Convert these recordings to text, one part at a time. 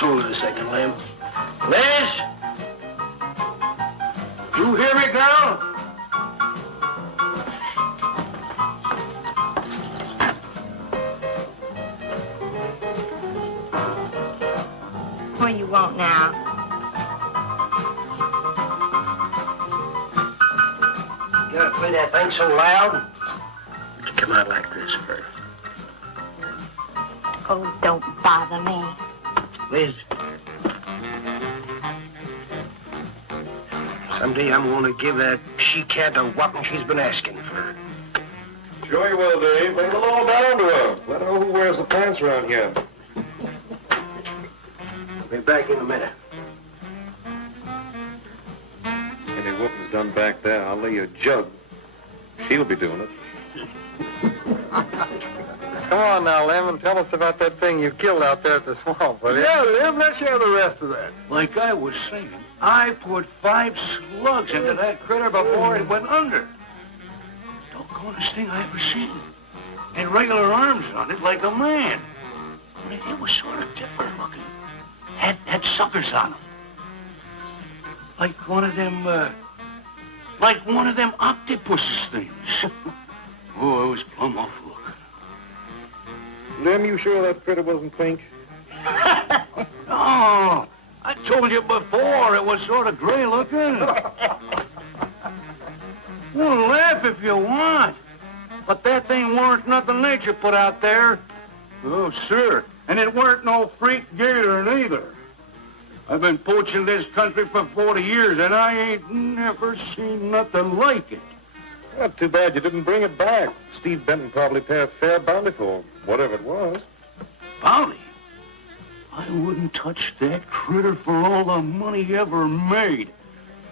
hold it a second, Lamb. Liz? You hear me, girl? What do you want now? You gotta play that thing so loud? Would you come out like this first? Oh, don't bother me. Liz. Someday I'm gonna give that she-cat a whopping she's been asking for. Sure you will, Dave. Bring the law down to her. Let her know who wears the pants around here. Be back in a minute. Any whooping's done back there, I'll lay you a jug. She'll be doing it. Come on now, Lem, and tell us about that thing you killed out there at the swamp, will you? Yeah, Lim, let's hear the rest of that. Like I was saying, I put 5 slugs into that critter before it went under. Doggonest thing I ever seen. And regular arms on it like a man. But it was sort of different looking. Had suckers on them. Like one of them octopuses things. Oh, it was plumb awful looking. Lem, you sure that critter wasn't pink? Oh, I told you before it was sort of gray looking. Well, laugh if you want. But that thing weren't nothing nature put out there. Oh, sir. And it weren't no freak gator neither. I've been poaching this country for 40 years, and I ain't never seen nothing like it. Not too bad you didn't bring it back. Steve Benton probably paid a fair bounty for whatever it was. Bounty? I wouldn't touch that critter for all the money he ever made.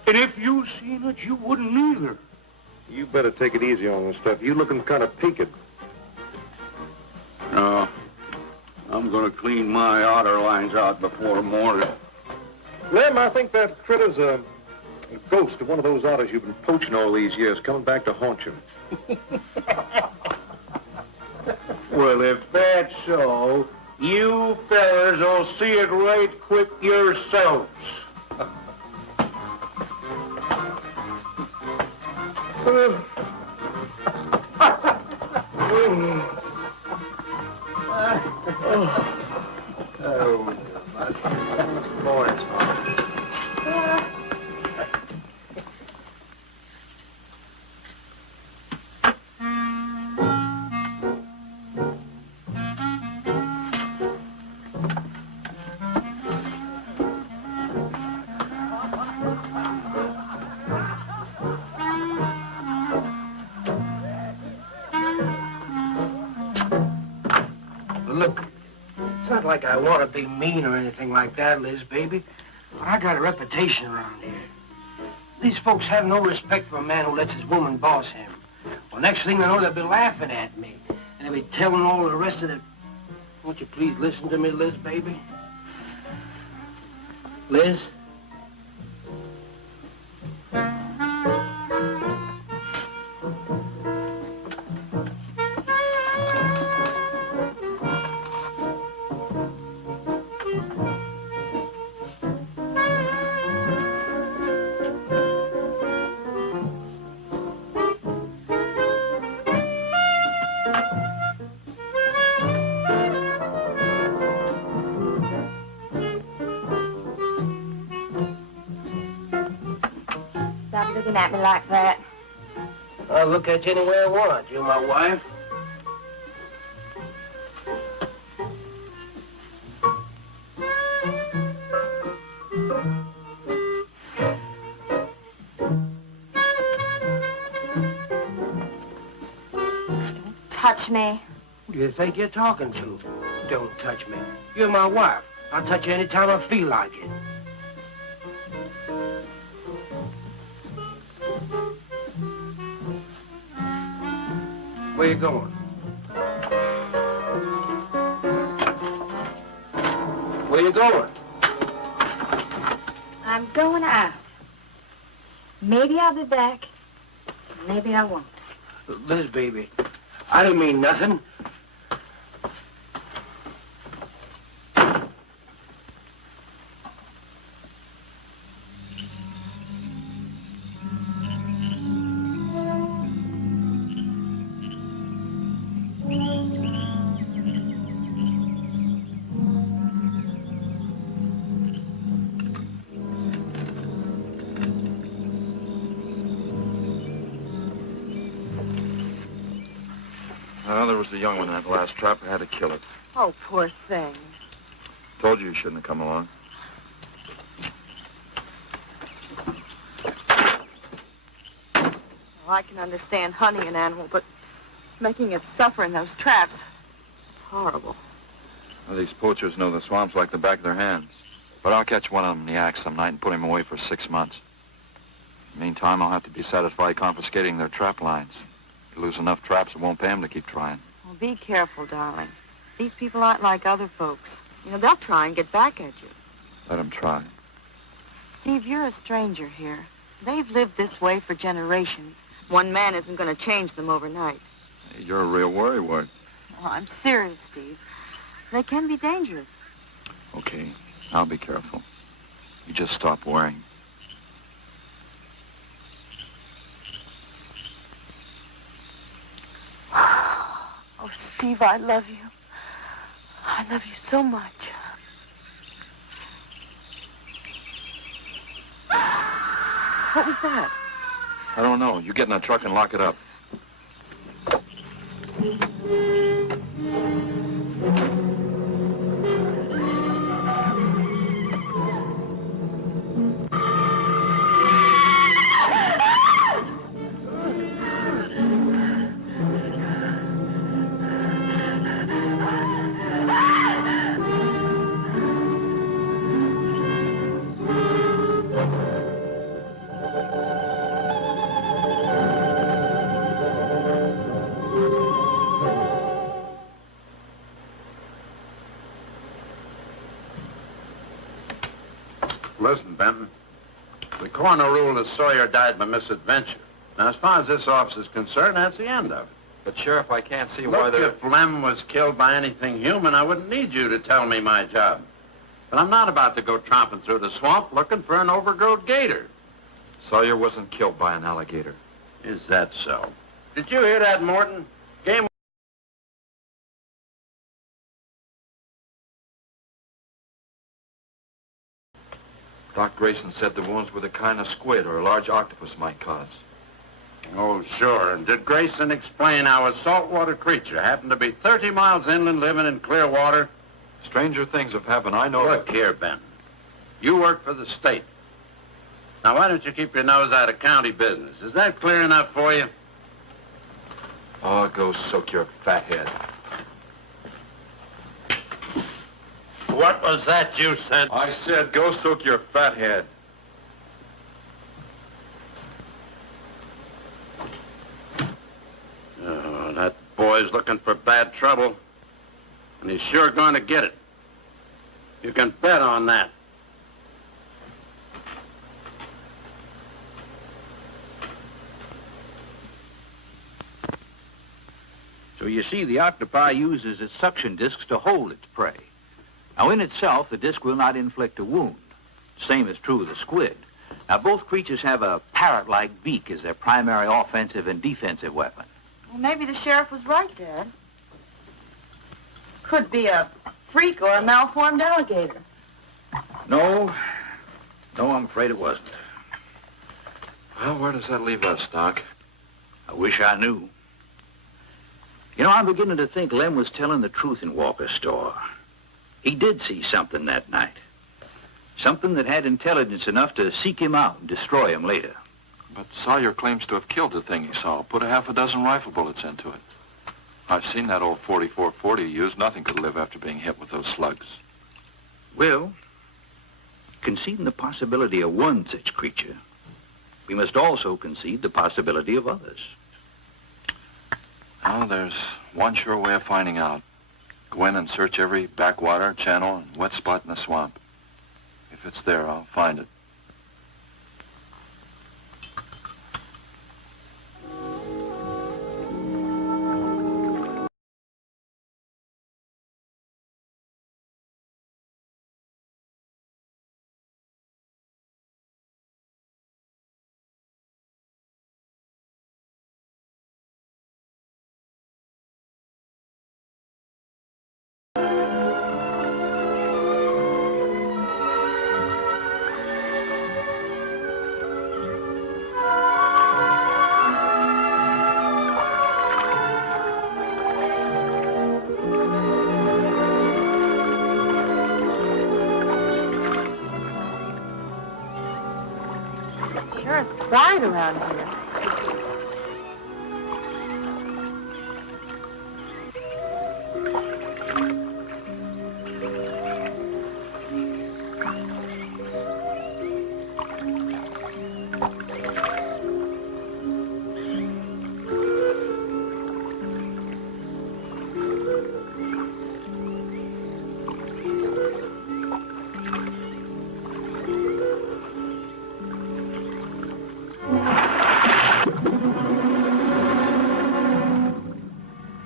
And if you seen it, you wouldn't either. You better take it easy on this stuff. You looking kind of peaked. No. I'm gonna clean my outer lines out before morning. Lem, I think that critter's a ghost of one of those otters you've been poaching all these years, coming back to haunt you. Well, if that's so, you fellers will see it right quick yourselves. Look, it's not like I want to be mean or anything like that, Liz, baby. But I got a reputation around here. These folks have no respect for a man who lets his woman boss him. Well, next thing they know, they'll be laughing at me. And they'll be telling all the rest of the... Won't you please listen to me, Liz, baby? Liz? Stop looking at me like that. I'll look at you any way I want. You're my wife. Touch me. Who do you think you're talking to? Don't touch me. You're my wife. I'll touch you anytime I feel like it. Where you going? Where you going? I'm going out. Maybe I'll be back. Maybe I won't. Liz, baby, I didn't mean nothing. Well, there was the young one in that last trap. I had to kill it. Oh, poor thing. Told you shouldn't have come along. Well, I can understand hunting an animal, but making it suffer in those traps, it's horrible. Well, these poachers know the swamps like the back of their hands. But I'll catch one of them in the act some night and put him away for 6 months. Meantime, I'll have to be satisfied confiscating their trap lines. If you lose enough traps, it won't pay them to keep trying. Well, be careful, darling. These people aren't like other folks. You know, they'll try and get back at you. Let them try. Steve, you're a stranger here. They've lived this way for generations. One man isn't going to change them overnight. You're a real worrywart. Oh, I'm serious, Steve. They can be dangerous. Okay, I'll be careful. You just stop worrying. Oh, Steve, I love you. I love you so much. What was that? I don't know. You get in that truck and lock it up. Listen, Benton. The coroner ruled that Sawyer died by misadventure. Now, as far as this officer's concerned, that's the end of it. But, Sheriff, I can't see why Look, they're... if Lem was killed by anything human, I wouldn't need you to tell me my job. But I'm not about to go tromping through the swamp looking for an overgrown gator. Sawyer wasn't killed by an alligator. Is that so? Did you hear that, Morton? Game... Doc Grayson said the wounds were the kind of squid or a large octopus might cause. Oh, sure. And did Grayson explain how a saltwater creature happened to be 30 miles inland living in clear water? Stranger things have happened. I know... Look here, Ben. You work for the state. Now, why don't you keep your nose out of county business? Is that clear enough for you? Oh, go soak your fat head. What was that you said? I said go soak your fat head. Oh, that boy's looking for bad trouble. And he's sure going to get it. You can bet on that. So you see, the octopi uses its suction discs to hold its prey. Now, in itself, the disc will not inflict a wound. Same is true of the squid. Now, both creatures have a parrot-like beak as their primary offensive and defensive weapon. Well, maybe the sheriff was right, Dad. Could be a freak or a malformed alligator. No, I'm afraid it wasn't. Well, where does that leave us, Doc? I wish I knew. You know, I'm beginning to think Lem was telling the truth in Walker's store. He did see something that night. Something that had intelligence enough to seek him out and destroy him later. But Sawyer claims to have killed the thing he saw. Put a half a dozen rifle bullets into it. I've seen that old 44-40 used. Nothing could live after being hit with those slugs. Well, conceding the possibility of one such creature, we must also concede the possibility of others. Well, there's one sure way of finding out. Go in and search every backwater, channel, and wet spot in the swamp. If it's there, I'll find it. Sure is quiet around here.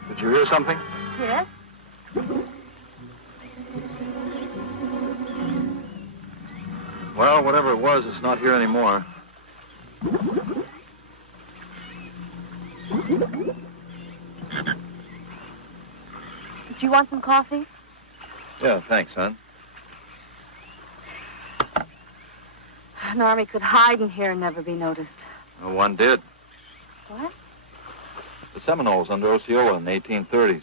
Did you hear something? Yes? Well, whatever it was, it's not here anymore. Do you want some coffee? Yeah, thanks, son. An army could hide in here and never be noticed. Well, one did. What? The Seminoles under Osceola in the 1830s.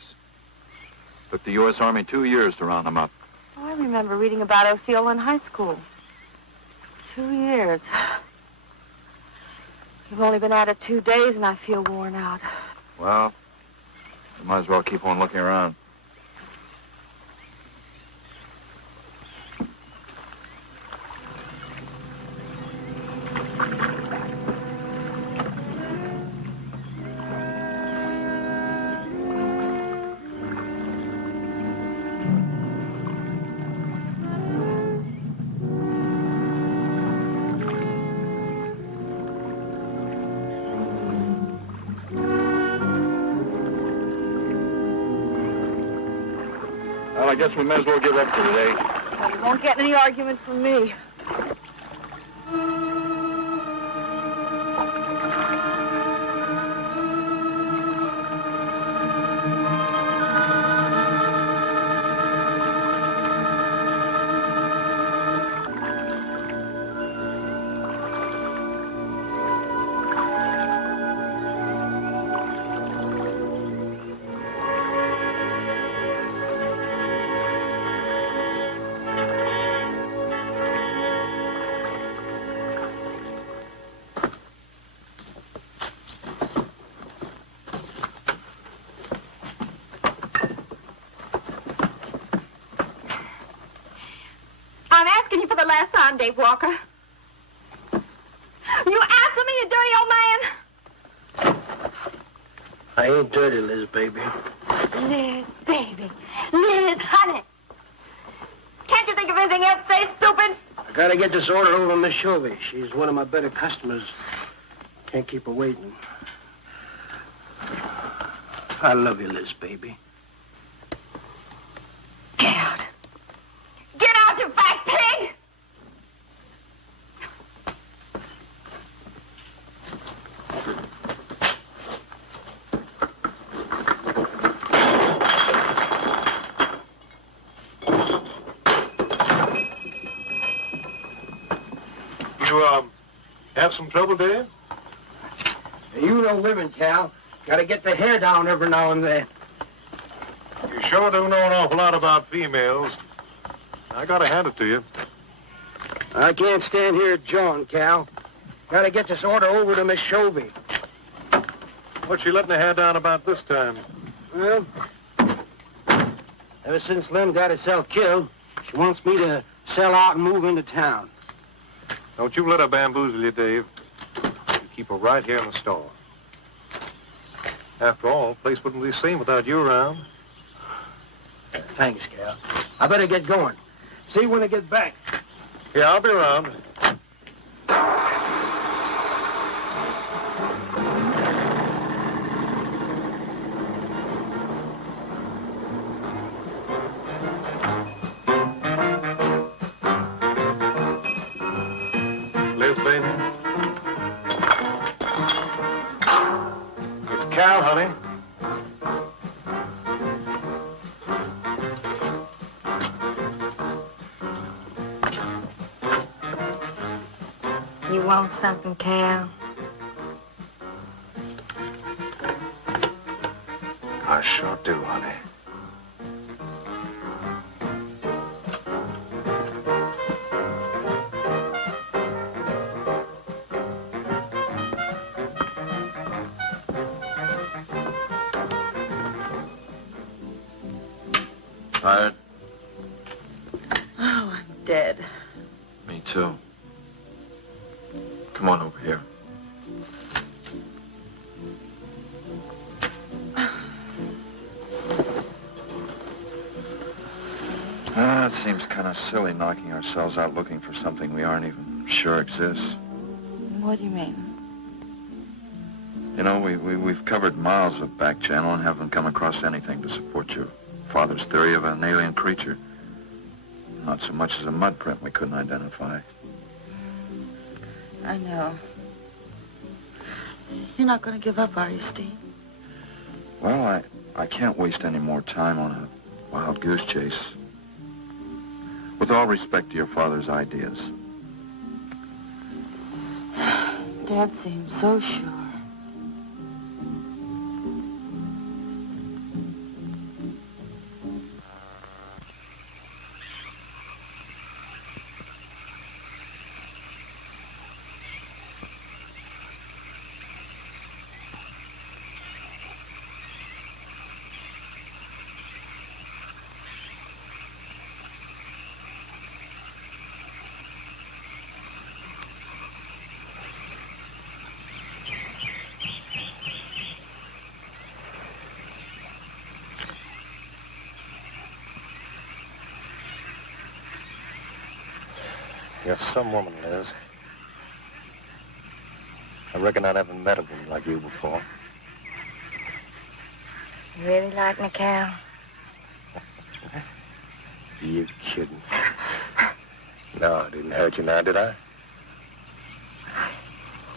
Took the U.S. Army 2 years to round them up. Oh, I remember reading about Osceola in high school. 2 years. You've only been at it 2 days, and I feel worn out. Well, you might as well keep on looking around. Well, I guess we may as well give up for today. Well, you won't get any argument from me. I'm asking you for the last time, Dave Walker. You answer me, you dirty old man. I ain't dirty, Liz, baby. Liz, baby. Liz, honey. Can't you think of anything else to say, stupid? I gotta get this order over to Miss Shovey. She's one of my better customers. Can't keep her waiting. I love you, Liz, baby. Get out. Get out, you fat pig! You, have some trouble, Dave? You know women, Cal. Gotta get the hair down every now and then. You sure do know an awful lot about females. I gotta hand it to you. I can't stand here jawing, Cal. Gotta get this order over to Miss Shovey. What's she letting her hair down about this time? Well, ever since Lem got herself killed, she wants me to sell out and move into town. Don't you let her bamboozle you, Dave. You keep her right here in the store. After all, the place wouldn't be the same without you around. Thanks, Cal. I better get going. See you when I get back. Yeah, I'll be around. Liz, baby. It's Cal, honey. You want something, Cal? I sure do, honey. Tired? Oh, I'm dead. Me too. Come on over here. It seems kind of silly knocking ourselves out looking for something we aren't even sure exists. What do you mean? You know, we've covered miles of back channel and haven't come across anything to support your father's theory of an alien creature. Not so much as a mud print we couldn't identify. I know. You're not going to give up, are you, Steve? Well, I can't waste any more time on a wild goose chase. With all respect to your father's ideas. Dad seems so sure. You're some woman, Liz. I reckon I never met a woman like you before. You really like me, Cal? You kidding? No, I didn't hurt you now, did I?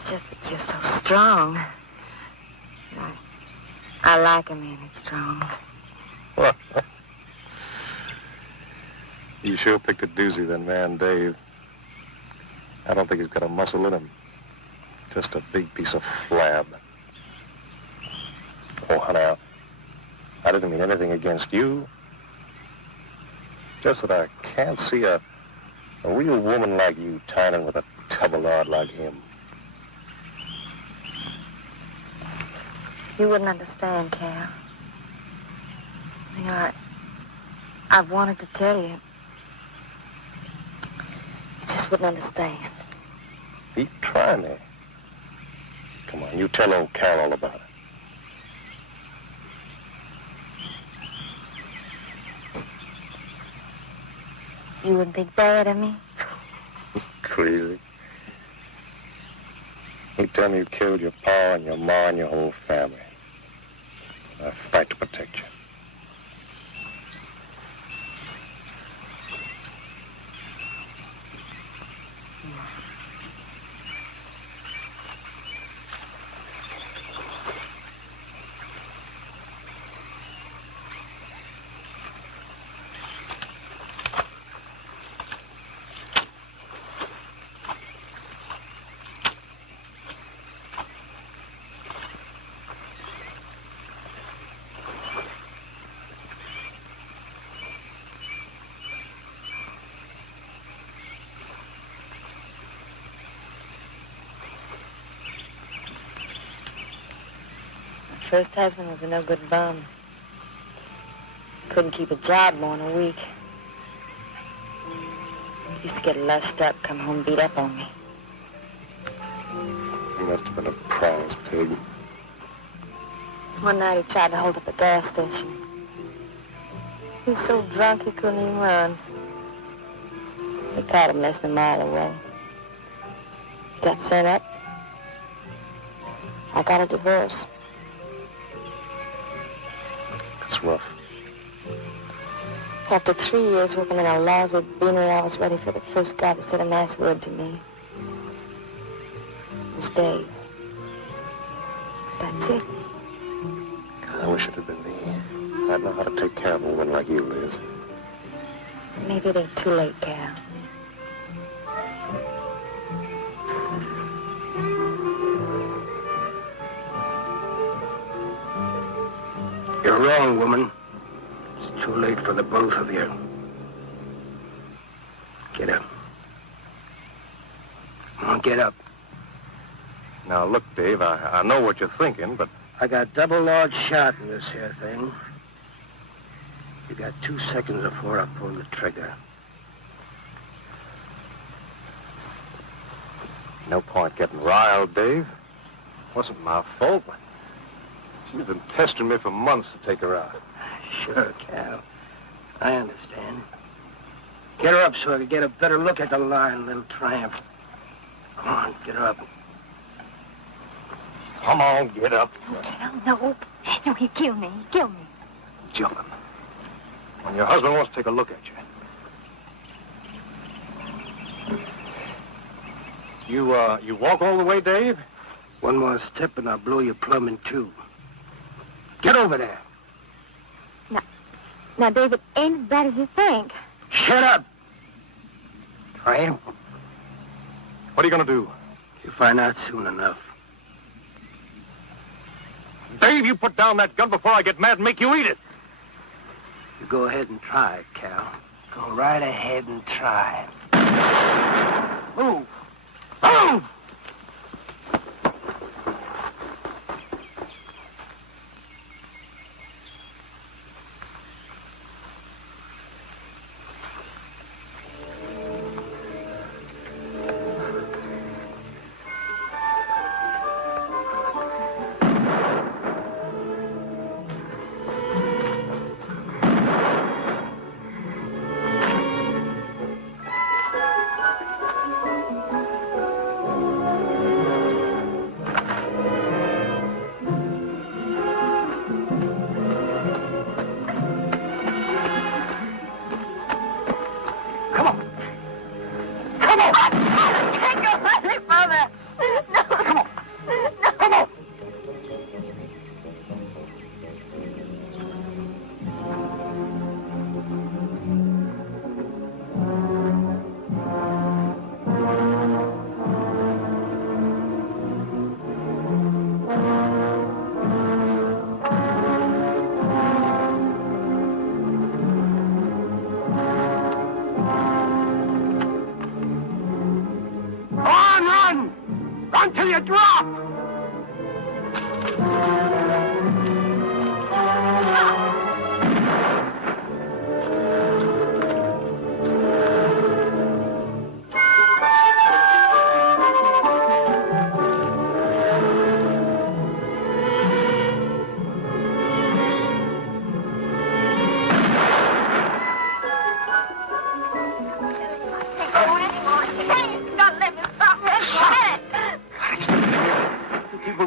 It's just that you're so strong. I like a man that's strong. You sure picked a doozy, then, man, Dave. I don't think he's got a muscle in him. Just a big piece of flab. Oh, honey, I didn't mean anything against you. Just that I can't see a real woman like you tying in with a tubby-lard like him. You wouldn't understand, Cal. You know, I've wanted to tell you. You just wouldn't understand. He try me. Come on, you tell old Cal all about it. You wouldn't think bad of me? Crazy. You tell me you killed your pa and your ma and your whole family. I fight to protect you. First husband was a no-good bum. Couldn't keep a job more than a week. Used to get lushed up, come home beat up on me. He must have been a prize pig. One night he tried to hold up a gas station. He was so drunk he couldn't even run. They caught him less than a mile away. He got sent up. I got a divorce. It's rough. After 3 years working in a lousy beanery, I was ready for the first guy that said a nice word to me. It was Dave. That's it. I wish it had been me. I'd know how to take care of a woman like you, Liz. Maybe it ain't too late, Cal. You're wrong, woman. It's too late for the both of you. Get up. Come on, get up. Now, look, Dave, I know what you're thinking, but... I got double large shot in this here thing. You got 2 seconds before I pull the trigger. No point getting riled, Dave. Wasn't my fault. She's been pestering me for months to take her out. Sure, Cal. I understand. Get her up so I can get a better look at the line, little tramp. Come on, get her up. Come on, get up. No. No, he'll kill me. Kill me. Jumping. When your husband wants to take a look at you. You walk all the way, Dave? One more step and I'll blow your plumb in two. Get over there. Now, David, ain't as bad as you think. Shut up! Tramp. What are you going to do? You'll find out soon enough. Dave, you put down that gun before I get mad and make you eat it. You go ahead and try it, Cal. Go right ahead and try it. Move! Move! Until you drop!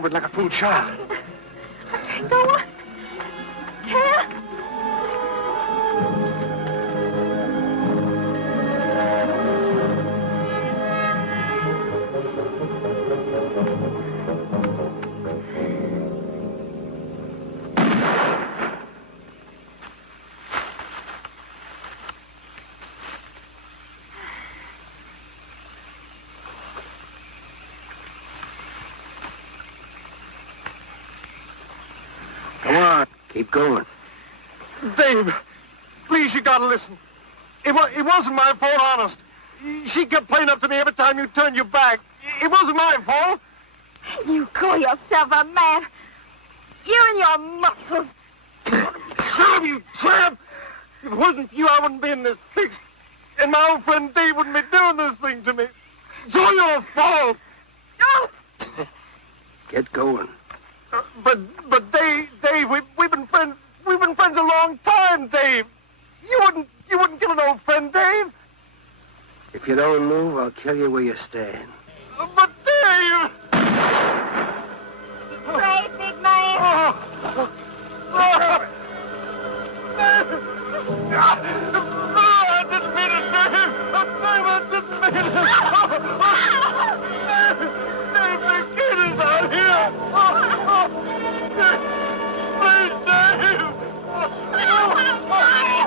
Like a fool child. Go on. Cal. Keep going. Dave, please, you gotta listen. It wasn't my fault, honest. She kept playing up to me every time you turned your back. It wasn't my fault. You call yourself a man. You and your muscles. Shut up, you tramp! If it wasn't for you, I wouldn't be in this fix. And my old friend Dave wouldn't be doing this thing to me. It's all your fault. Get going. But Dave, we've been friends. We've been friends a long time, Dave. You wouldn't kill an old friend, Dave. If you don't move, I'll kill you where you stand. But Dave! Brave, big man. I didn't mean it, Dave. I didn't mean it. Dave, the kid is out here. Please, Dave. I'm sorry.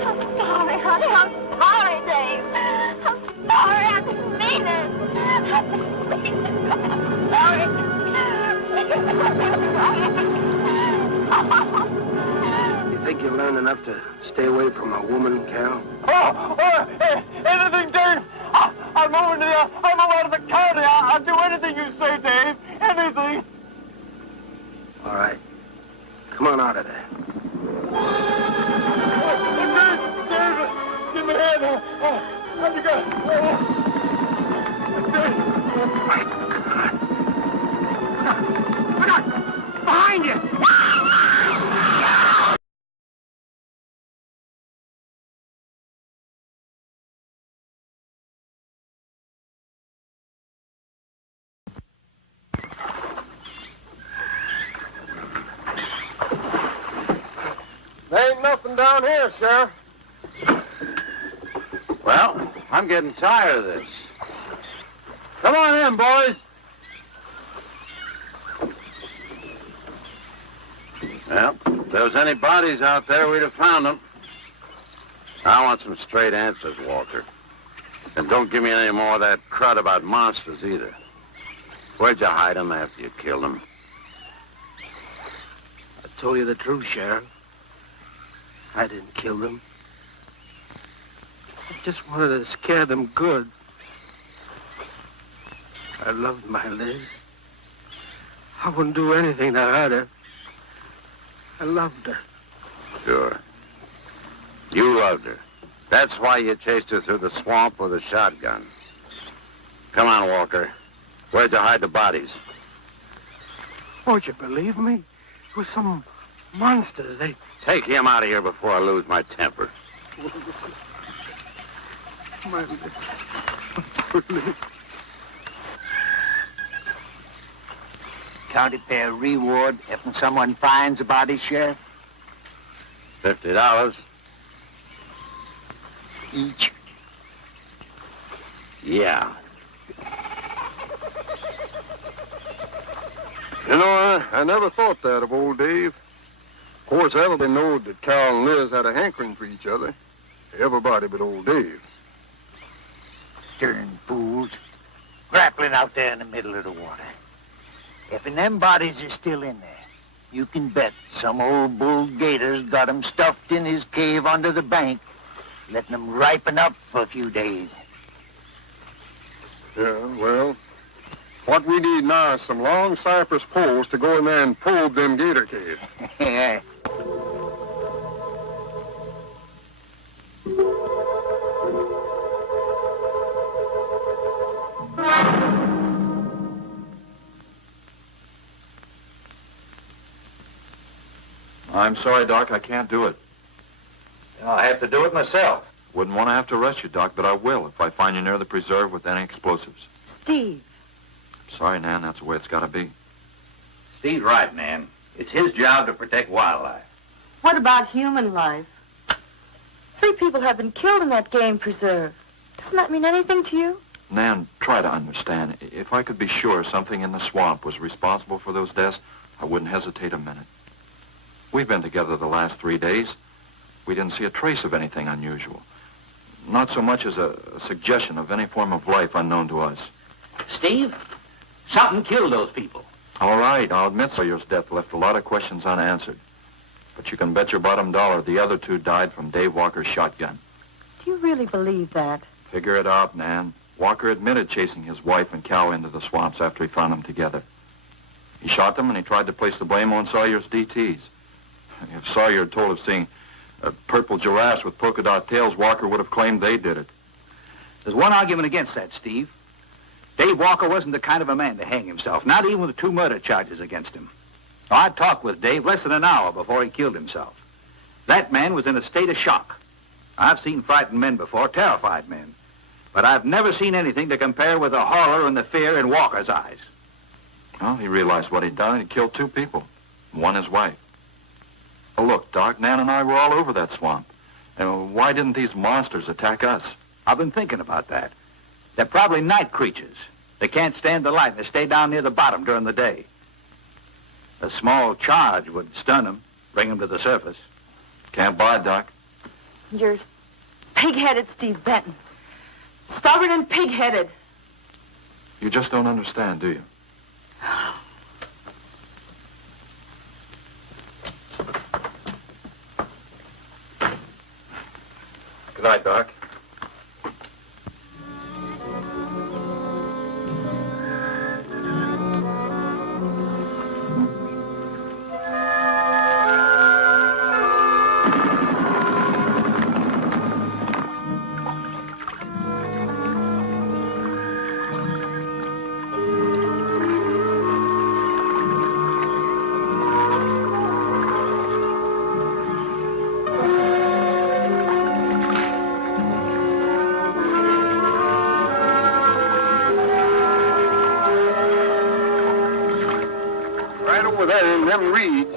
I'm sorry, honey. I'm sorry, Dave. I'm sorry. I didn't mean it. I'm sorry. You think you'll learn enough to stay away from a woman, Cal? Anything, Dave. I'm moving here. I'm moving out of the county. I'll do anything you say, Dave. Anything. All right. Come on out of there. Dave, give me a hand. How'd you go? My God. Look out! Behind you! There ain't nothing down here, Sheriff. Well, I'm getting tired of this. Come on in, boys. Well, if there was any bodies out there, we'd have found them. I want some straight answers, Walker. And don't give me any more of that crud about monsters, either. Where'd you hide them after you killed them? I told you the truth, Sheriff. I didn't kill them. I just wanted to scare them good. I loved my Liz. I wouldn't do anything to hurt her. I loved her. Sure. You loved her. That's why you chased her through the swamp with a shotgun. Come on, Walker. Where'd you hide the bodies? Won't you believe me? It was some monsters. They... Take him out of here before I lose my temper. My Liz. County pay a reward if someone finds a body, Sheriff? $50. Each. Yeah. You know, I never thought that of old Dave. Of course, everybody knowed that Carol and Liz had a hankering for each other. Everybody but old Dave. Darn fools. Grappling out there in the middle of the water. If them bodies are still in there, you can bet some old bull gator's got 'em stuffed in his cave under the bank, letting 'em ripen up for a few days. Yeah, well, what we need now is some long cypress poles to go in there and probe them gator caves. Yeah. I'm sorry, Doc. I can't do it. I'll have to do it myself. Wouldn't want to have to arrest you, Doc, but I will if I find you near the preserve with any explosives. Steve. Sorry, Nan. That's the way it's got to be. Steve's right, Nan. It's his job to protect wildlife. What about human life? 3 people have been killed in that game preserve. Doesn't that mean anything to you? Nan, try to understand. If I could be sure something in the swamp was responsible for those deaths, I wouldn't hesitate a minute. We've been together the last 3 days. We didn't see a trace of anything unusual. Not so much as a suggestion of any form of life unknown to us. Steve, something killed those people. All right, I'll admit Sawyer's death left a lot of questions unanswered. But you can bet your bottom dollar the other 2 died from Dave Walker's shotgun. Do you really believe that? Figure it out, Nan. Walker admitted chasing his wife and cow into the swamps after he found them together. He shot them and he tried to place the blame on Sawyer's DTs. If Sawyer had told of seeing purple giraffes with polka dot tails, Walker would have claimed they did it. There's one argument against that, Steve. Dave Walker wasn't the kind of a man to hang himself, not even with 2 murder charges against him. I talked with Dave less than an hour before he killed himself. That man was in a state of shock. I've seen frightened men before, terrified men. But I've never seen anything to compare with the horror and the fear in Walker's eyes. Well, he realized what he'd done and he killed 2 people. One his wife. Oh, look, Doc, Nan and I were all over that swamp. And why didn't these monsters attack us? I've been thinking about that. They're probably night creatures. They can't stand the light and they stay down near the bottom during the day. A small charge would stun them, bring them to the surface. Can't buy it, Doc. You're pig-headed, Steve Benton. Stubborn and pig-headed. You just don't understand, do you? Good night, Doc. there in them reeds.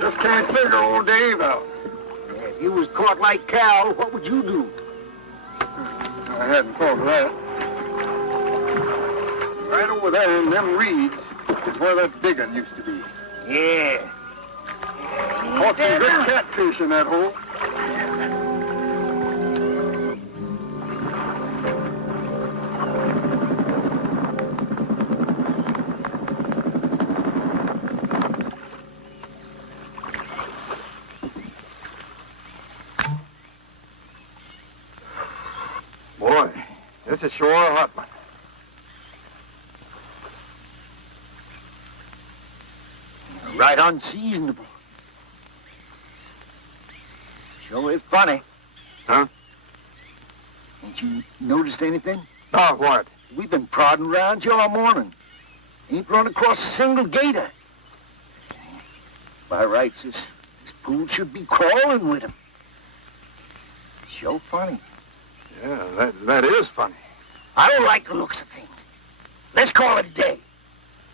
Just can't figure old Dave out. If you was caught like Cal, what would you do? I hadn't thought of that. Right over there in them reeds is where that big one used to be. Yeah. Caught some good catfish in that hole. Boy, this is sure a hot one. Right unseasonable. Sure is funny. Huh? Ain't you noticed anything? Oh, what? We've been prodding around here all morning. Ain't run across a single gator. By rights, this pool should be crawling with them. Sure funny. Yeah, that is funny. I don't like the looks of things. Let's call it a day.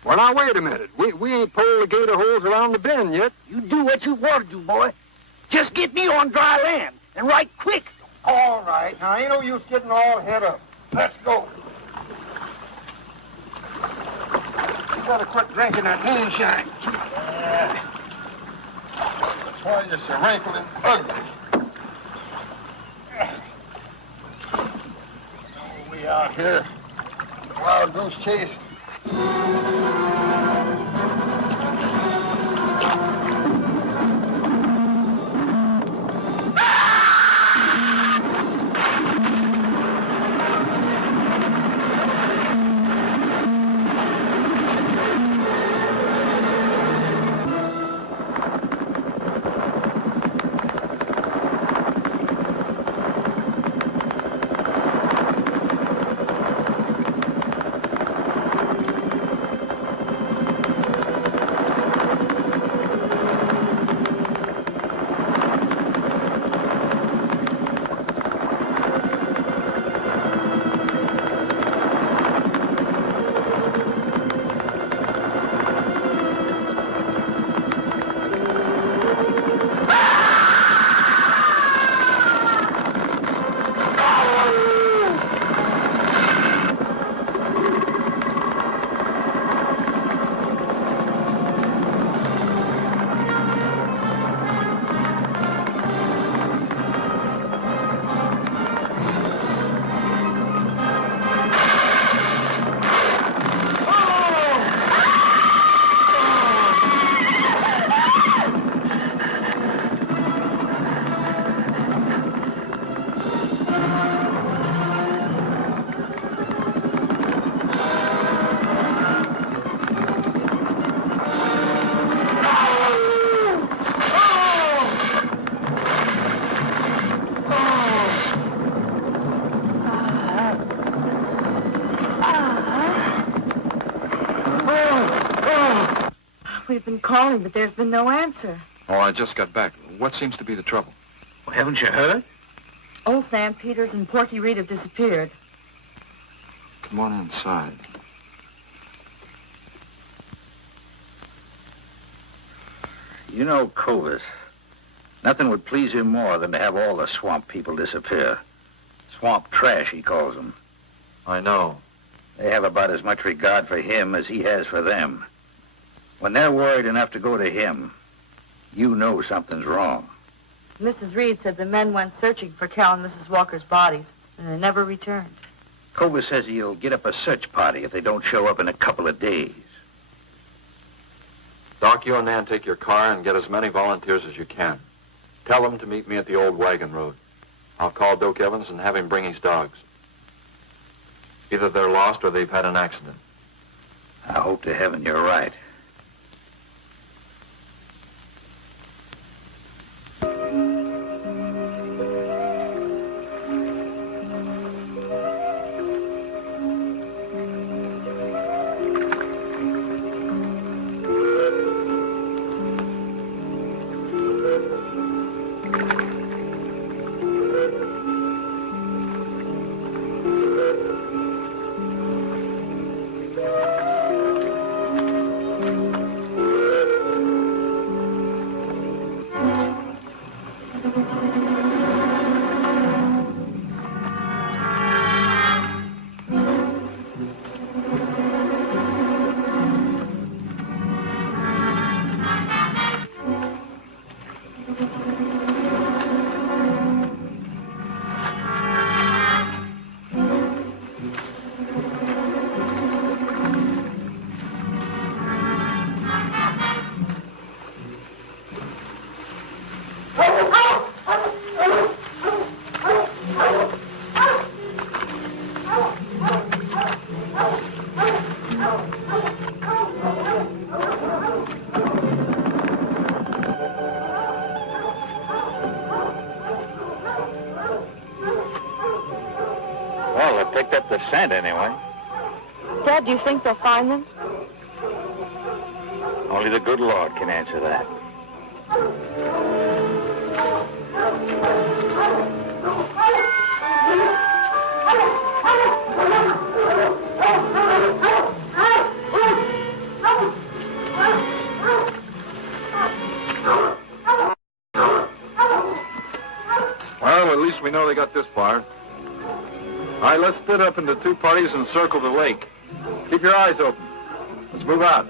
Well, now, wait a minute. We ain't pulled the gator holes around the bend yet. You do what you want to do, boy. Just get me on dry land, and right quick. All right. Now, ain't no use getting all head up. Let's go. You better quit drinking that moonshine. That's why you're so wrinkling ugly. We out here. Wild goose chase. We've been calling, but there's been no answer. Oh, I just got back. What seems to be the trouble? Well, haven't you heard? Old Sam Peters and Porky Reed have disappeared. Come on inside. You know Clovis. Nothing would please him more than to have all the swamp people disappear. Swamp trash, he calls them. I know. They have about as much regard for him as he has for them. When they're worried enough to go to him, you know something's wrong. Mrs. Reed said the men went searching for Cal and Mrs. Walker's bodies, and they never returned. Clovis says he'll get up a search party if they don't show up in a couple of days. Doc, you and Nan take your car and get as many volunteers as you can. Tell them to meet me at the old wagon road. I'll call Doak Evans and have him bring his dogs. Either they're lost or they've had an accident. I hope to heaven you're right. picked up the scent anyway. Dad, do you think they'll find them? Only the good Lord can answer that. Well, at least we know they got this far. All right, let's split up into two parties and circle the lake. Keep your eyes open. Let's move out.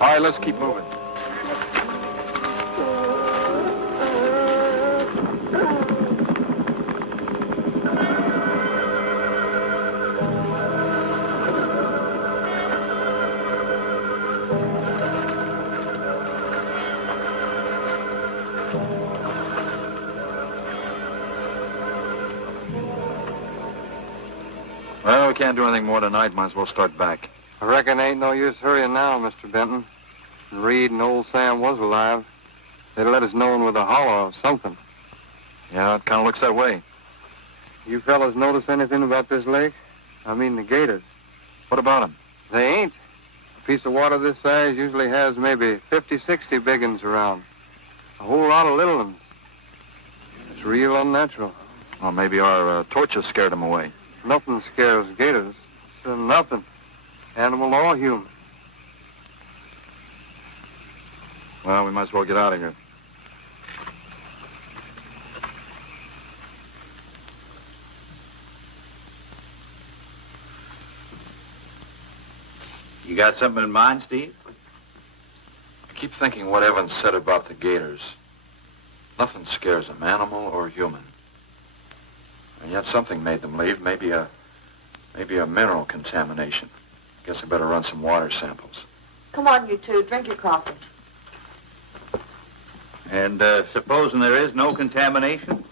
All right, let's keep moving. Well, we can't do anything more tonight. Might as well start back. I reckon ain't no use hurrying now, Mr. Benton. Reed and old Sam was alive. They'd let us know with a holler or something. Yeah, it kind of looks that way. You fellas notice anything about this lake? I mean the gators. What about them? They ain't. A piece of water this size usually has maybe 50, 60 big uns around. A whole lot of little ones. It's real unnatural. Well, maybe our torches scared them away. Nothing scares gators. Nothing. Animal or human. Well, we might as well get out of here. You got something in mind, Steve? I keep thinking what Evans said about the gators. Nothing scares them, animal or human. And yet something made them leave. Maybe a mineral contamination. Guess I better run some water samples. Come on, you two. Drink your coffee. And supposing there is no contamination?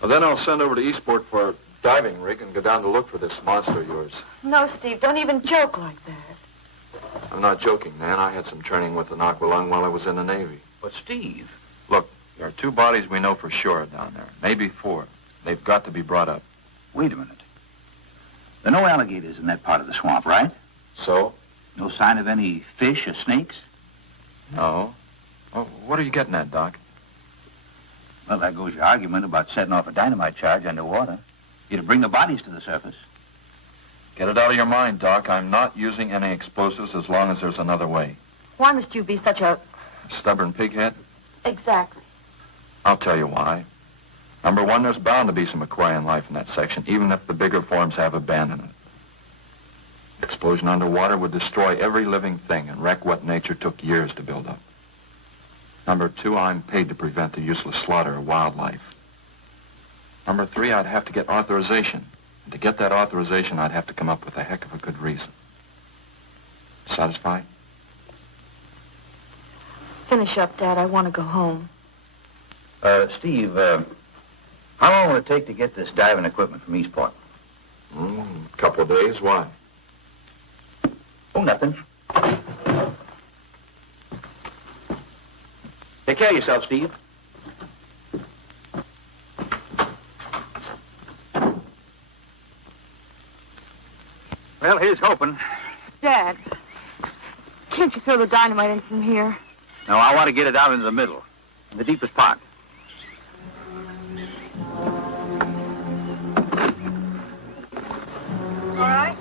Well, then I'll send over to Eastport for a diving rig and go down to look for this monster of yours. No, Steve, don't even joke like that. I'm not joking, Nan. I had some training with an aqualung while I was in the Navy. But, Steve... Look, there are 2 bodies we know for sure down there. Maybe 4. They've got to be brought up. Wait a minute. There are no alligators in that part of the swamp, right? So? No sign of any fish or snakes? No. Well, what are you getting at, Doc? Well, there goes your argument about setting off a dynamite charge underwater. You'd bring the bodies to the surface. Get it out of your mind, Doc. I'm not using any explosives as long as there's another way. Why must you be such a... Stubborn pighead? Exactly. I'll tell you why. Number 1, there's bound to be some aquarian life in that section, even if the bigger forms have abandoned it. Explosion underwater would destroy every living thing and wreck what nature took years to build up. Number 2, I'm paid to prevent the useless slaughter of wildlife. Number 3, I'd have to get authorization. And to get that authorization, I'd have to come up with a heck of a good reason. Satisfied? Finish up, Dad. I want to go home. Steve, how long will it take to get this diving equipment from Eastport? Couple of days. Why? Oh, nothing. Take care of yourself, Steve. Well, here's hoping. Dad, can't you throw the dynamite in from here? No, I want to get it out into the middle, in the deepest part. All right.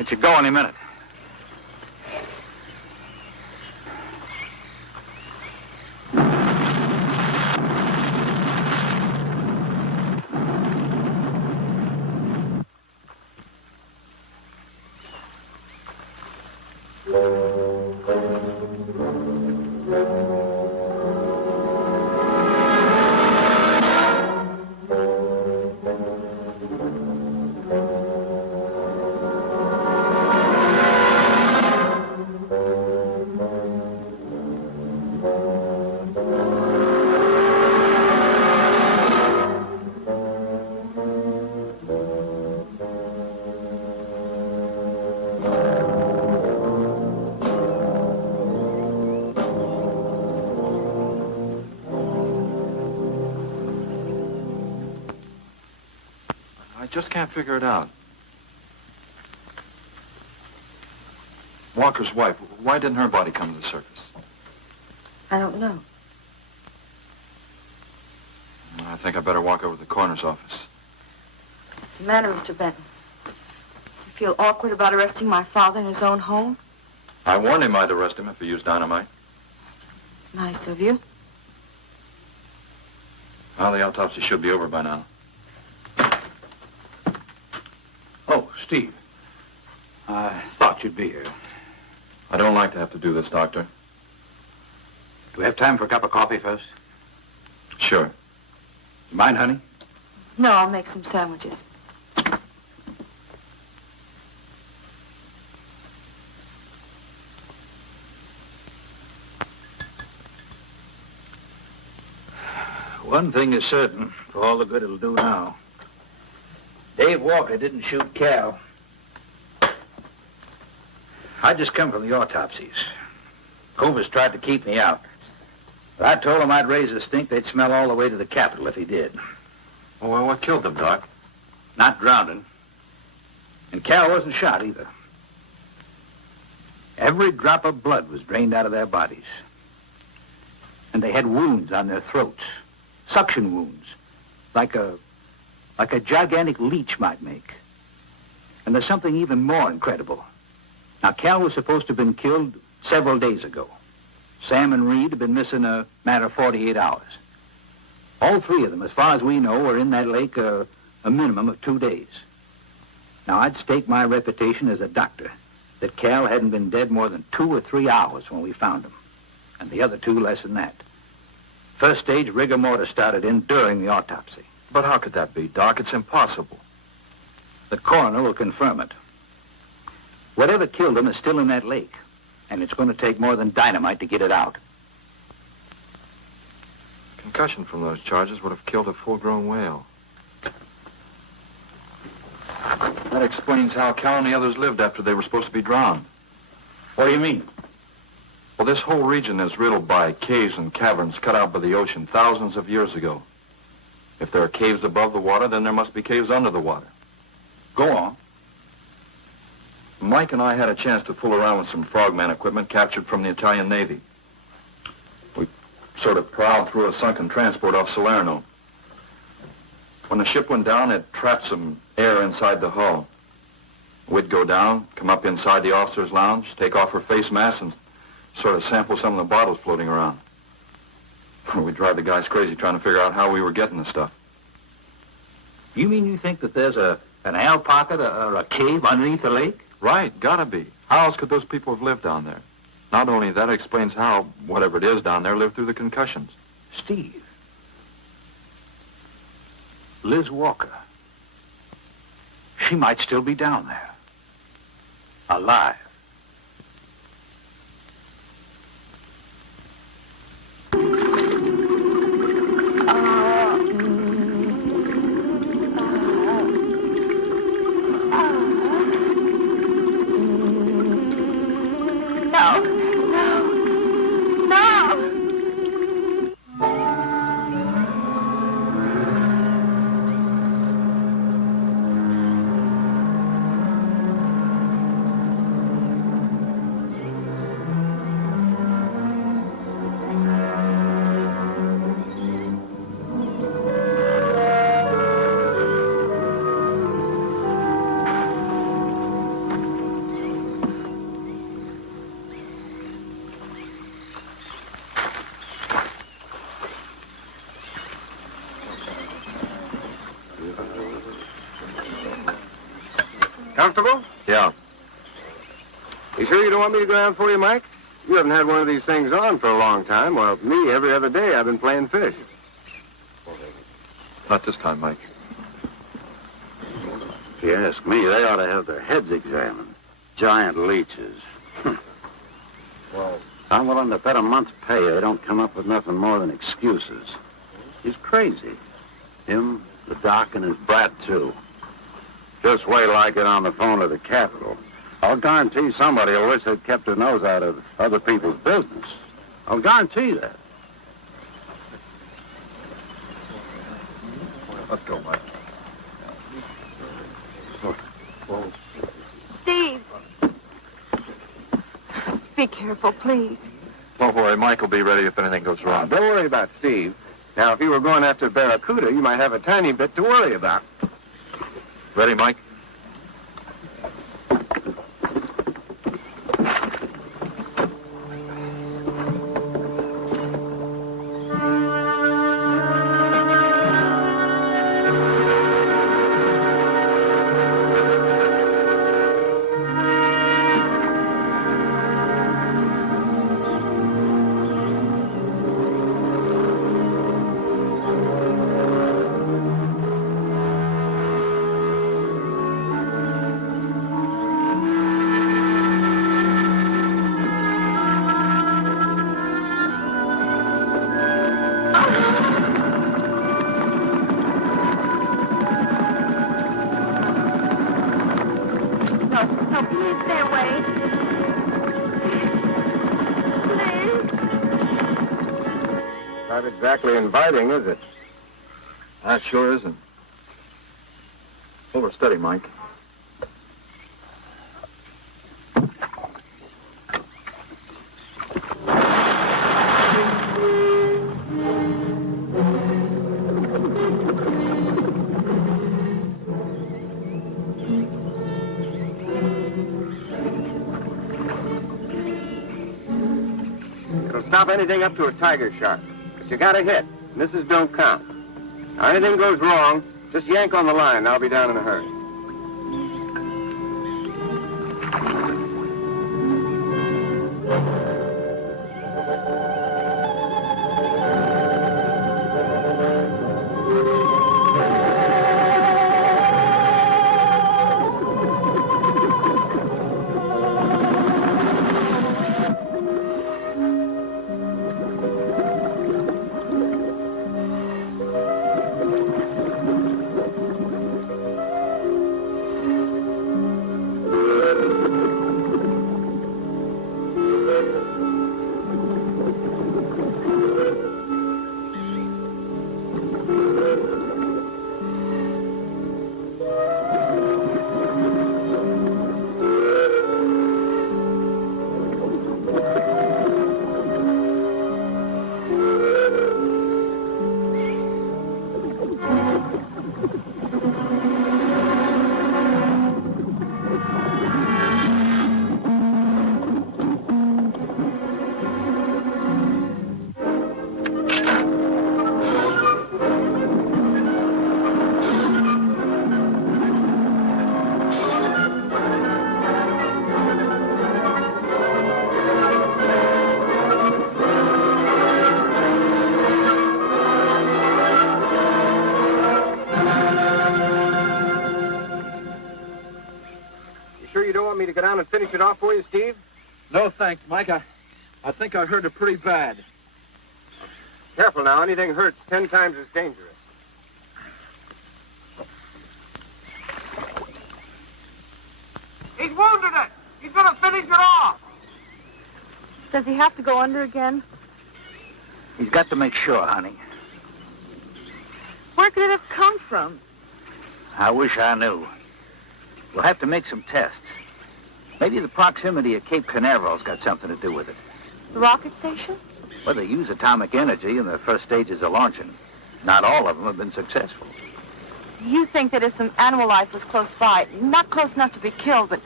It should go any minute. I just can't figure it out. Walker's wife, why didn't her body come to the surface? I don't know. I think I better walk over to the coroner's office. What's the matter, Mr. Benton? You feel awkward about arresting my father in his own home? I warned him I'd arrest him if he used dynamite. It's nice of you. Well, the autopsy should be over by now. Oh, Steve. I thought you'd be here. I don't like to have to do this, Doctor. Do we have time for a cup of coffee first? Sure. You mind, honey? No, I'll make some sandwiches. One thing is certain, for all the good it'll do now. Dave Walker didn't shoot Cal. I just come from the autopsies. Covers tried to keep me out. But I told him I'd raise a stink they'd smell all the way to the Capitol if he did. Well, what killed them, Doc? Not drowning. And Cal wasn't shot either. Every drop of blood was drained out of their bodies. And they had wounds on their throats. Suction wounds. Like a gigantic leech might make. And there's something even more incredible. Now, Cal was supposed to have been killed several days ago. Sam and Reed have been missing a matter of 48 hours. All three of them, as far as we know, were in that lake a minimum of 2 days. Now, I'd stake my reputation as a doctor that Cal hadn't been dead more than 2 or 3 hours when we found him. And the other two less than that. First stage rigor mortis started in during the autopsy. But how could that be, Doc? It's impossible. The coroner will confirm it. Whatever killed him is still in that lake, and it's going to take more than dynamite to get it out. Concussion from those charges would have killed a full-grown whale. That explains how Cal and the others lived after they were supposed to be drowned. What do you mean? Well, this whole region is riddled by caves and caverns cut out by the ocean thousands of years ago. If there are caves above the water, then there must be caves under the water. Go on. Mike and I had a chance to fool around with some frogman equipment captured from the Italian Navy. We sort of prowled through a sunken transport off Salerno. When the ship went down, it trapped some air inside the hull. We'd go down, come up inside the officer's lounge, take off her face mask, and sort of sample some of the bottles floating around. We'd drive the guys crazy trying to figure out how we were getting the stuff. You mean you think that there's an air pocket or a cave underneath the lake? Right, gotta be. How else could those people have lived down there? Not only that, it explains how, whatever it is down there, lived through the concussions. Steve. Liz Walker. She might still be down there. Alive. Comfortable? Yeah. You sure you don't want me to go down for you, Mike? You haven't had one of these things on for a long time, while me, every other day, I've been playing fish. Not this time, Mike. If you ask me, they ought to have their heads examined. Giant leeches. Well, I'm willing to bet a month's pay they don't come up with nothing more than excuses. He's crazy. Him, the doc, and his brat, too. Just wait till I get on the phone to the Capitol. I'll guarantee somebody will wish they'd kept their nose out of other people's business. I'll guarantee that. Let's go, Mike. Steve. Be careful, please. Don't worry, Mike will be ready if anything goes wrong. Don't worry about Steve. Now, if you were going after Barracuda, you might have a tiny bit to worry about. Ready, Mike? Not exactly inviting, is it? That sure isn't. Hold her steady, Mike. It'll stop anything up to a tiger shark. But you got a hit. Misses don't count. Now, anything goes wrong, just yank on the line. I'll be down in a hurry. down and finish it off for you, Steve? No, thanks, Mike. I think I hurt it pretty bad. Careful now. Anything hurts 10 times as dangerous. He's wounded it. He's going to finish it off. Does he have to go under again? He's got to make sure, honey. Where could it have come from? I wish I knew. We'll have to make some tests. Maybe the proximity of Cape Canaveral's got something to do with it. The rocket station? Well, they use atomic energy in the first stages of launching. Not all of them have been successful. You think that if some animal life was close by, not close enough to be killed, but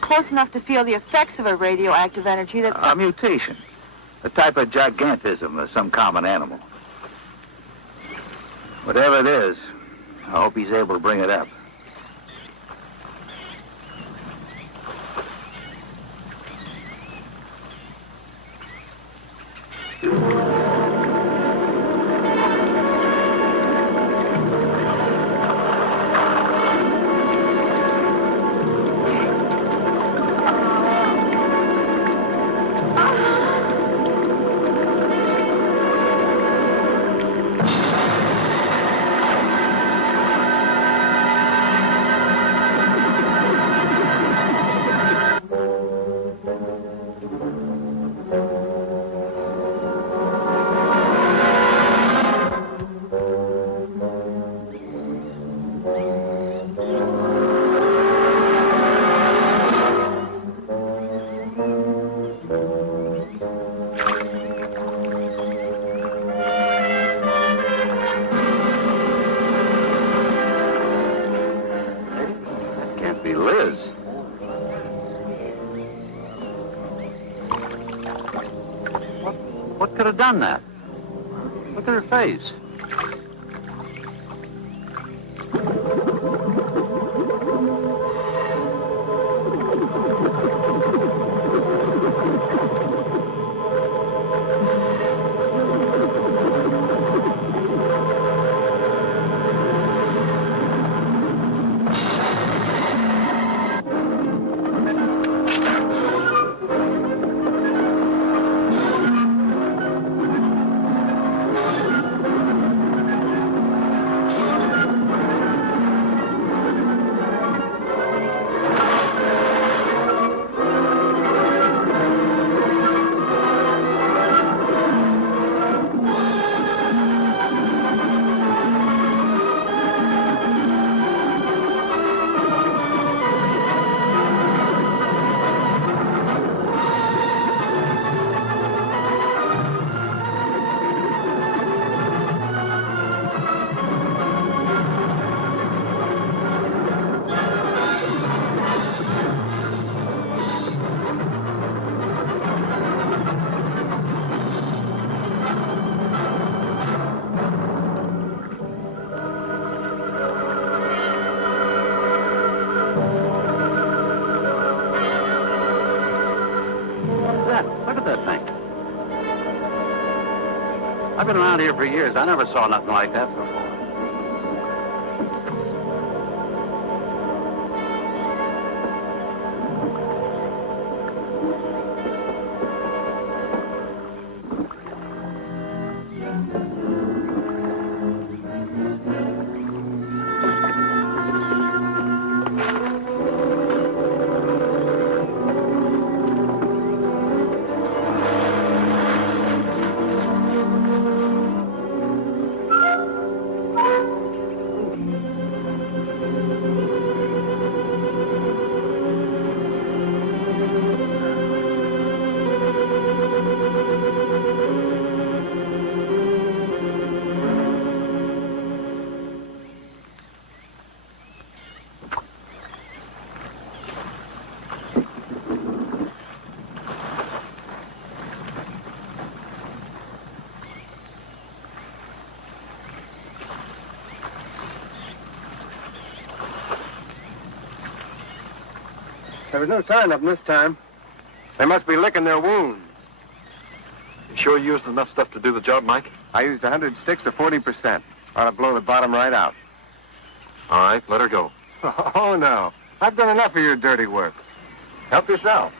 close enough to feel the effects of a radioactive energy, that's... A mutation. A type of gigantism of some common animal. Whatever it is, I hope he's able to bring it up. What could have done that? Look at her face. I've been around here for years. I never saw nothing like that before. There was no sign of them this time. They must be licking their wounds. You sure you used enough stuff to do the job, Mike? I used 100 sticks of 40%. Ought to blow the bottom right out. All right, let her go. Oh, no. I've done enough of your dirty work. Help yourself.